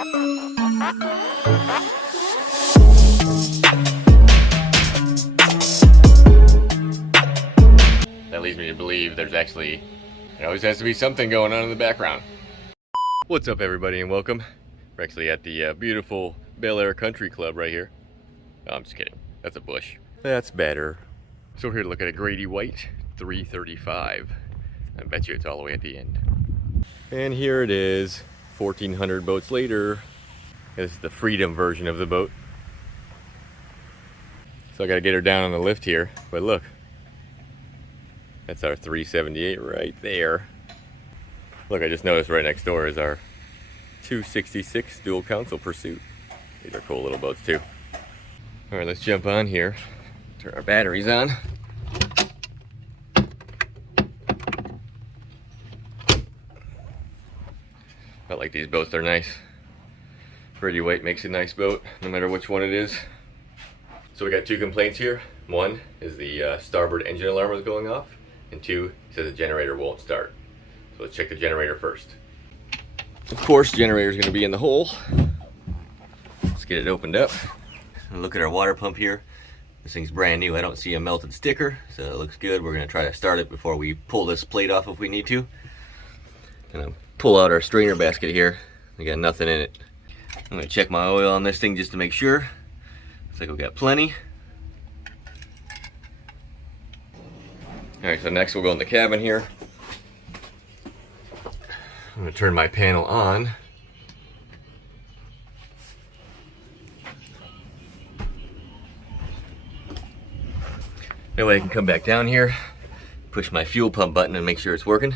That leads me to believe there always has to be something going on in the background. What's up, everybody, and welcome. We're actually at the beautiful Bel Air Country Club right here. Oh, I'm just kidding. That's a bush. That's better. So we're here to look at a Grady White 335. I bet you it's all the way at the end. And here it is, 1,400 boats later. This is the Freedom version of the boat. So I gotta get her down on the lift here, but look. That's our 378 right there. Look, I just noticed right next door is our 266 dual console Pursuit. These are cool little boats too. All right, let's jump on here. Turn our batteries on. I like these boats, they're nice. Grady White makes a nice boat, no matter which one it is. So we got two complaints here. One is the starboard engine alarm was going off, and two, it says the generator won't start. So let's check the generator first. Of course, the generator is going to be in the hole. Let's get it opened up. And look at our water pump here. This thing's brand new. I don't see a melted sticker, so it looks good. We're going to try to start it before we pull this plate off if we need to. Gonna pull out our strainer basket here. We got nothing in it. I'm going to check my oil on this thing just to make sure. Looks like we got plenty. Alright, so next we'll go in the cabin here. I'm going to turn my panel on. That way I can come back down here, push my fuel pump button and make sure it's working.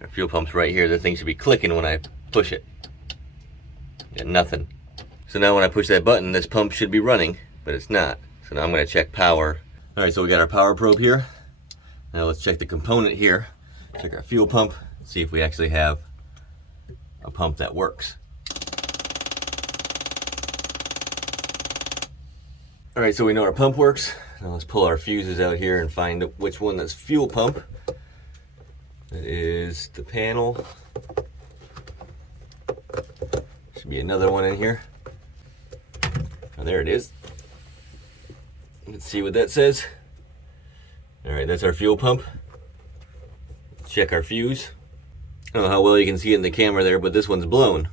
Our fuel pump's right here. The thing should be clicking when I push it. Got nothing. So now when I push that button, this pump should be running, but it's not. So now I'm going to check power. Alright, so we got our power probe here. Now let's check the component here. Check our fuel pump. See if we actually have a pump that works. Alright, so we know our pump works. Now let's pull our fuses out here and find which one that's fuel pump. That is the panel. Should be another one in here. Oh, there it is. Let's see what that says. Alright, that's our fuel pump. Let's check our fuse. I don't know how well you can see it in the camera there, but this one's blown.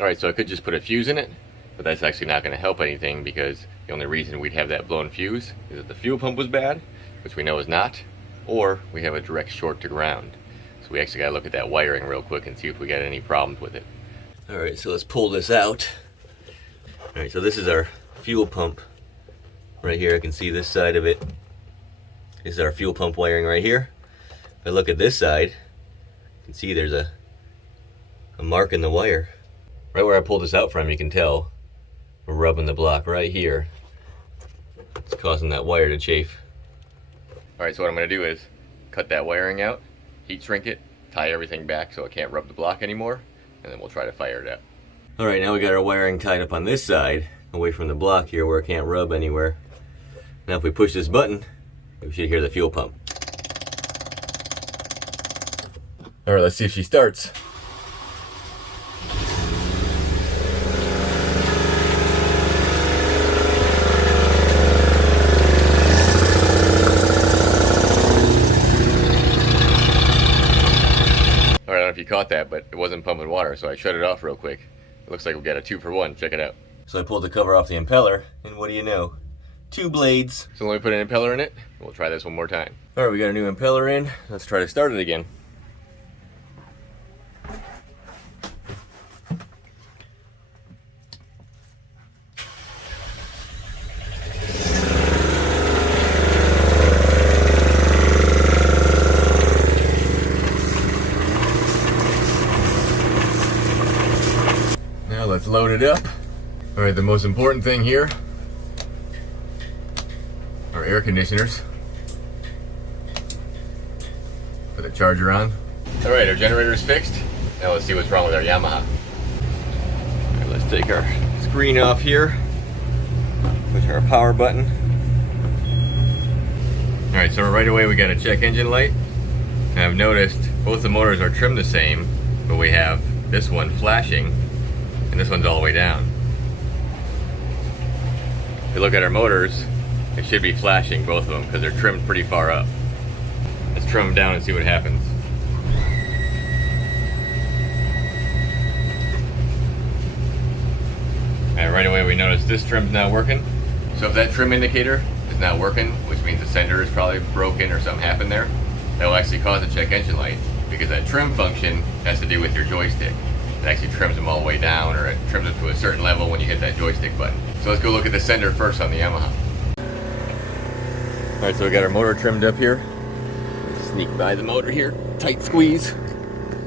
Alright, so I could just put a fuse in it, but that's actually not going to help anything because the only reason we'd have that blown fuse is that the fuel pump was bad, which we know is not, or we have a direct short to ground. So we actually got to look at that wiring real quick and see if we got any problems with it. Alright, so let's pull this out. Alright, so this is our fuel pump. Right here, I can see this side of it. This is our fuel pump wiring right here. If I look at this side, you can see there's a mark in the wire. Right where I pulled this out from, you can tell we're rubbing the block right here. It's causing that wire to chafe. Alright, so what I'm going to do is cut that wiring out, heat shrink it, tie everything back so it can't rub the block anymore, and then we'll try to fire it up. Alright, now we got our wiring tied up on this side, away from the block here where it can't rub anywhere. Now if we push this button, we should hear the fuel pump. Alright, let's see if she starts. Alright, I don't know if you caught that, but it wasn't pumping water, so I shut it off real quick. It looks like we got a 2-for-1. Check it out. So I pulled the cover off the impeller, and what do you know? 2 blades. So let me put an impeller in it. We'll try this one more time. Alright, we got a new impeller in. Let's try to start it again. Now let's load it up. Alright, the most important thing here are air conditioners. Put the charger on. Alright, our generator is fixed. Now let's see what's wrong with our Yamaha. Alright, let's take our screen off here. Push our power button. Alright, so right away we got a check engine light. And I've noticed both the motors are trimmed the same, but we have this one flashing and this one's all the way down. If you look at our motors, it should be flashing, both of them, because they're trimmed pretty far up. Let's trim them down and see what happens. Alright, right away we notice this trim's not working. So if that trim indicator is not working, which means the sender is probably broken or something happened there, that will actually cause a check engine light, because that trim function has to do with your joystick. It actually trims them all the way down, or it trims them to a certain level when you hit that joystick button. So let's go look at the sender first on the Yamaha. Alright, so we got our motor trimmed up here. Let's sneak by the motor here, tight squeeze.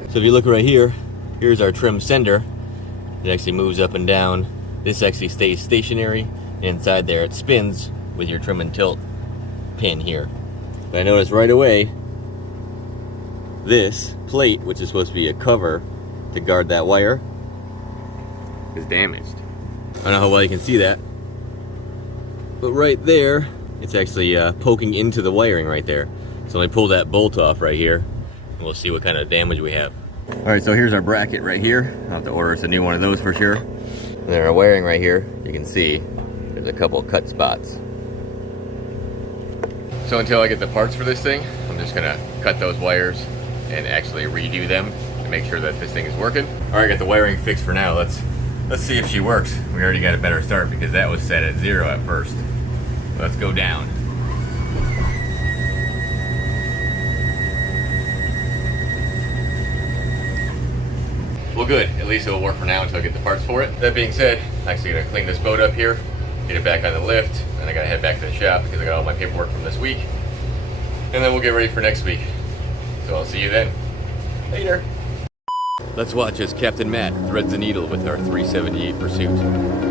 So if you look right here, here's our trim sender. It actually moves up and down. This actually stays stationary. Inside there it spins with your trim and tilt pin here. But I noticed right away, this plate, which is supposed to be a cover to guard that wire, is damaged. I don't know how well you can see that, but right there, it's actually poking into the wiring right there. So let me pull that bolt off right here, and we'll see what kind of damage we have. Alright, so here's our bracket right here. I'll have to order us a new one of those for sure. And then our wiring right here, you can see there's a couple cut spots. So until I get the parts for this thing, I'm just gonna cut those wires and actually redo them to make sure that this thing is working. Alright, I got the wiring fixed for now. Let's see if she works. We already got a better start because that was set at 0 at first. Let's go down. Well, good. At least it will work for now until I get the parts for it. That being said, I'm actually gonna clean this boat up here, get it back on the lift, and I gotta head back to the shop because I got all my paperwork from this week. And then we'll get ready for next week. So I'll see you then. Later. Let's watch as Captain Matt threads the needle with our 378 Pursuit.